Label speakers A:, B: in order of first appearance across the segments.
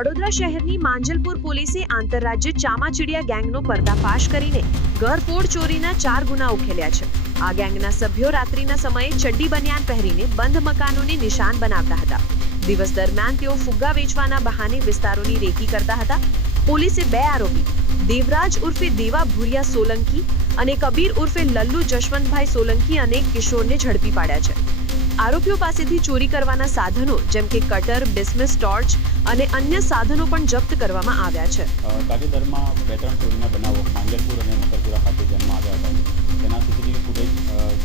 A: વડોદરા શહેરની માંજલપુર પોલીસે આંતરરાજ્ય ચામાચીડિયા ગેંગનો પર્દાફાશ કરીને ઘરફોડ ચોરીના ચાર ગુના ઉકેલ્યા છે. આ ગેંગના સભ્યો રાત્રિના સમયે ચડ્ડી બનિયાન પહેરીને બંધ મકાનોને નિશાન બનાવતા હતા. દિવસ દરમિયાન તેઓ ફુગ્ગા વેચવાના બહાને વિસ્તારોની રેકી કરતા હતા. પોલીસે બે આરોપી, દેવરાજ ઉર્ફે દેવા ભુરિયા સોલંકી અને કબીર ઉર્ફે લલ્લુ જશવંતભાઈ સોલંકી અને કિશોરને ઝડપી પાડ્યા છે. આરોપીઓ પાસેથી ચોરી કરવાના સાધનો, જેમ કે કટર બિસ્મિસ ટોર્ચ અને અન્ય સાધનો પણ જપ્ત કરવામાં આવ્યા છે.
B: તાજેતરમાં બે ત્રણ ચોરીના બનાવો માંજલપુર અને મકરપુરા ખાતે જન્મ આવ્યા હતા. તેના સીસીટીવી ફૂટેજ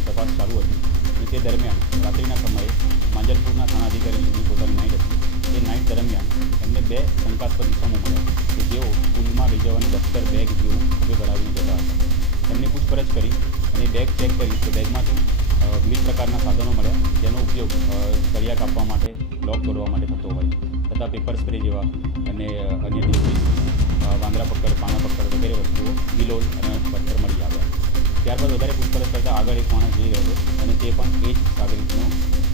B: તપાસ ચાલુ હતી અને તે દરમિયાન રાત્રિના સમયે માંજલપુરના થાણા અધિકારી પોતાની નાઇટ હતી. તે નાઇટ દરમિયાન એમને બે શંકાસ્પદ ઇસમો મળ્યા કે જેઓ પુલમાં લઈ જવાની દફતર બેગ જેવું ખભે ભરાવીને જતા હતા. તેમની પૂછપરછ કરી અને બેગ ચેક કરી તો બેગમાંથી વિવિધ પ્રકારના સાધનો મળ્યા જેનો ઉપયોગ અ, કાપવા માટે લોક તોડવા માટે થતો હોય તથા પેપર સ્પ્રે જેવા અને અન્ય દિવસી વાંદરા પકડ પાના પકડ વગેરે વસ્તુઓ ગિલોલ અને પથ્થર મળી આવ્યા ત્યારબાદ વધારે પૂછપરછ કરતાં આગળ એક માણસ જઈ રહ્યો અને તે પણ એ જ સાગરીતનો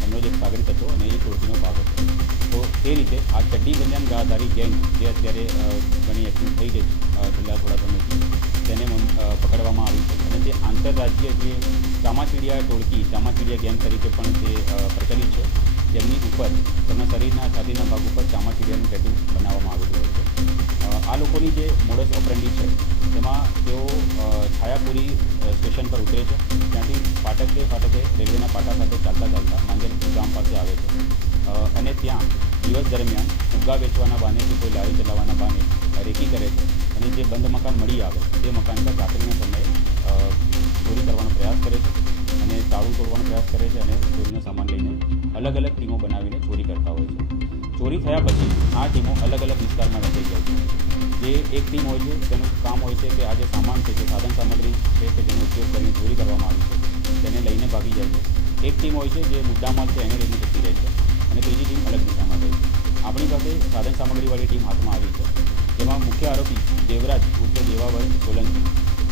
B: એમનો જ એક સાગરીત હતો અને એ ટોળકીનો ભાગ હતો. તો તે રીતે આ ચડ્ડી દરમિયાન ગાધારી ગેંગ જે અત્યારે ઘણી એક્ટિવ થઈ ગઈ છેલ્લા થોડા સમયથી. તેને પકડવામાં આવી છે. અને તે આંતરરાજ્ય જે ચામાચીડિયા ટોળકી, ચામાચીડિયા ગેંગ તરીકે પણ તે પ્રચલિત છે. જેમની ઉપર, તેમના શરીરના છાતીના ભાગ ઉપર ચામાચીડિયાનું ટેટુ બનાવવામાં આવેલું હોય છે. આ લોકોની જે મોડસ ઓપરેન્ડી છે, તેમાં તેઓ છાયાપુરી સ્ટેશન પર ઉતરે છે. ત્યાંથી ફાટકે ફાટકે રેલવેના પાટા સાથે ચાલતા ચાલતા માંજલપુર ગામ પાસે આવે છે. અને ત્યાં દિવસ દરમિયાન ફુગ્ગા વેચવાના બાને કે કોઈ લારી ચલાવવાના બાને રેકી કરે છે. અને જે બંધ મકાન મળી આવે, તે મકાન કાપીને સમયે ચોરી કરવાનો પ્રયાસ કરે છે અને તાળું તોડવાનો પ્રયાસ કરે છે અને ચોરીનો સામાન લઈને અલગ અલગ ટીમો બનાવીને ચોરી કરતા હોય છે. ચોરી થયા પછી આ ટીમો અલગ અલગ વિસ્તારમાં વહેંચાઈ જાય છે. જે એક ટીમ હોય છે, તેનું કામ હોય છે કે આ જે સામાન છે, જે સાધન સામગ્રી છે કે જેનો ઉપયોગ કરીને ચોરી કરવામાં આવી છે, તેને લઈને ભાગી જાય છે. એક ટીમ હોય છે જે મુદ્દામાલ છે, એને લઈને જતી રહે છે અને ત્રીજી ટીમ અલગ દિશામાં જાય છે. આપણી પાસે સાધન સામગ્રીવાળી ટીમ હાથમાં આવી છે. જેમાં મુખ્ય આરોપી દેવરાજ ઉર્ફે દેવાભાઈ સોલંકી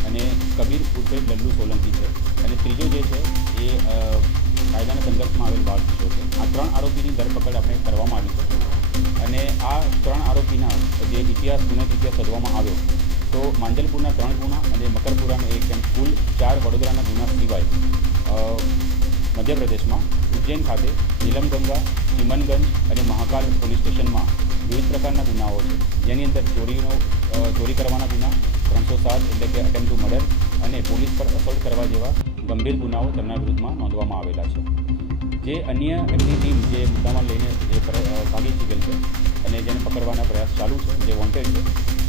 B: અને કબીર ઉર્ફે લલ્લુ સોલંકી છે. અને ત્રીજો જે છે એ કાયદાના સંદર્ભમાં આવેલ બાળ છે. આ ત્રણ આરોપીની ધરપકડ આપણે કરવામાં આવી છે. અને આ ત્રણ આરોપીના જે ઇતિહાસ ગુનેત ઇતિહાસ શોધવામાં આવ્યો, તો માંજલપુરના ત્રણ ગુના અને મકરપુરાના એક એમ કુલ ચાર વડોદરાના ગુના સિવાય મધ્યપ્રદેશમાં ઉજ્જૈન ખાતે નીલમગંગા, ચિમનગંજ અને મહાકાલ પોલીસ સ્ટેશનમાં વિવિધ પ્રકારના ગુનાઓ છે. જેની અંદર ચોરીનો ચોરી કરવાના ગુના, ત્રણસો સાત એટલે કે અટેમ્પ ટુ મર્ડર અને પોલીસ પર અસોલ્ટ કરવા જેવા ગંભીર ગુનાઓ તેમના વિરુદ્ધમાં નોંધવામાં આવેલા છે. જે અન્ય એમની ટીમ જે મુદ્દામાં લઈને જે ભાગી ચૂકેલ છે અને જેને પકડવાના પ્રયાસ ચાલુ છે, જે વોન્ટેડ છે,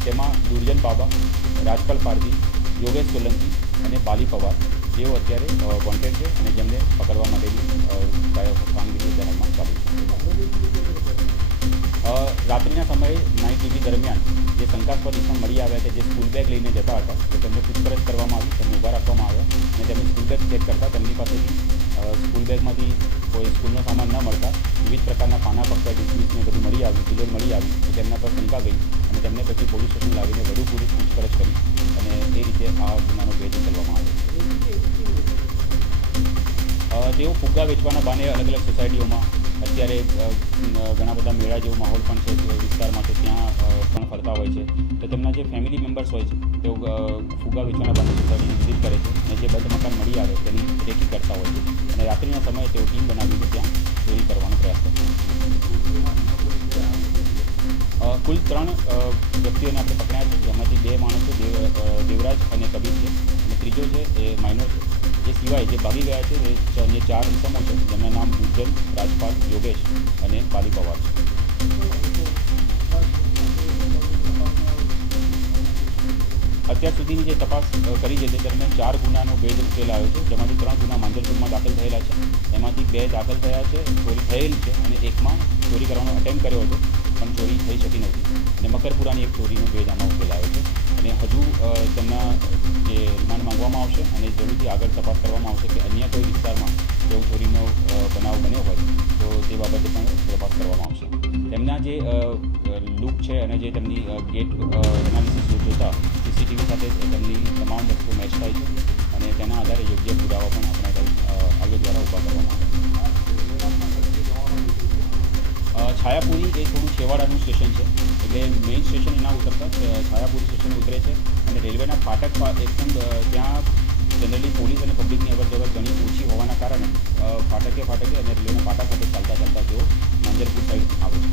B: તેમાં દુર્જન બાબા, રાજપાલ પારધી, યોગેશ સોલંકી અને બાલી પવાર જેઓ અત્યારે વોન્ટેડ છે અને જેમને પકડવા માટેની કામગીરી હાલમાં ચાલુ છે. રાત્રિના સમયે નાઇટ ડ્યુટી દરમિયાન જે શંકાસ્પદ ઇસમ મળી આવ્યા કે જે સ્કૂલ બેગ લઈને જતા હતા તો તેમને પૂછપરછ કરવામાં આવી, તેમને ઊભા રાખવામાં આવ્યા અને તેમને સ્કૂલ બેગ ચેક કરતાં તેમની પાસેથી સ્કૂલ બેગમાંથી કોઈ સ્કૂલનો સામાન ન મળતા વિવિધ પ્રકારના પાના પક્કા ડિસ્મિસને બધું મળી આવ્યું કિલોલ મળી આવી તો તેમના પર શંકા ગઈ અને તેમને પછી પોલીસ સ્ટેશન લાવીને વધુ પૂરી પૂછપરછ કરી અને એ રીતે આ ગુનાનો ભેદ કરવામાં આવ્યો. તેઓ ફુગ્ગા વેચવાના બાને અલગ અલગ સોસાયટીઓમાં, અત્યારે ઘણા બધા મેળા જેવો માહોલ પણ છે વિસ્તારમાં તો ત્યાં પણ ફરતા હોય છે. તો તેમના જે ફેમિલી મેમ્બર્સ હોય છે, તેઓ ફુગ્ગા વેચવાના બાને સોસાયટીની વિઝિટ કરે છે અને જે બંધ મકાન મળી આવે તેની રેકી કરતા હોય છે. અને રાત્રિના સમયે તેઓ ટીમ બનાવીને ત્યાં ચોરી કરવાનો પ્રયાસ કરતા છે. કુલ ત્રણ વ્યક્તિઓને આપણે પકડ્યા છે. જેમાંથી બે માણસો દેવરાજ અને કબીર છે. અને ત્રીજો છે એ માઇનોર છે. એ સિવાય જે ભાગી ગયા છે એ ચાર ઇસમો છે, જેમના નામ ગુજન રાજપાલ, યોગેશ અને પાલી પવાર છે. અત્યાર સુધીની જે તપાસ કરી છે તે દરમિયાન ચાર ગુનાનો ભેદ ઉકેલ આવ્યો છે, જેમાંથી ત્રણ ગુના માંજલપુરમાં દાખલ થયેલા છે. એમાંથી બે દાખલ થયા છે, ચોરી થયેલ છે અને એકમાં ચોરી કરવાનો અટેમ્પ કર્યો હતો, પણ ચોરી થઈ શકી નથી. અને મકરપુરાની એક ચોરીનો ભેદ આમાં ઉકેલ આવ્યો છે. અને હજુ તેમના જે રિમાન્ડ માંગવામાં આવશે અને જરૂરથી આગળ તપાસ કરવામાં આવશે કે અન્ય કોઈ વિસ્તારમાં એવો ચોરીનો બનાવ બન્યો હોય, તો તે બાબતે પણ તપાસ કરવામાં આવશે. તેમના જે લુક છે અને જે તેમની ગેટ એનાલિસિસ જોતા સીસીટીવી સાથે તેમની તમામ વસ્તુ મેચ થાય છે અને તેના આધારે યોગ્ય પુરાવા પણ આપણે આયોગ દ્વારા ઊભા કરવામાં આવે છે. છાયાપુરી એ થોડું છેવાડાનું સ્ટેશન છે. એટલે મેઇન સ્ટેશન એના ઉતરતા છાયાપુરી સ્ટેશન ઉતરે છે. અને રેલવેના ફાટક એકદમ ત્યાં જનરલી પોલીસ અને પબ્લિકની અવર જવર ઘણી ઓછી હોવાના કારણે ફાટકે ફાટકે અને રેલવેના ફાટા સાથે ચાલતા ચાલતા તેઓ માંજરપુર સાઈડ આવે છે.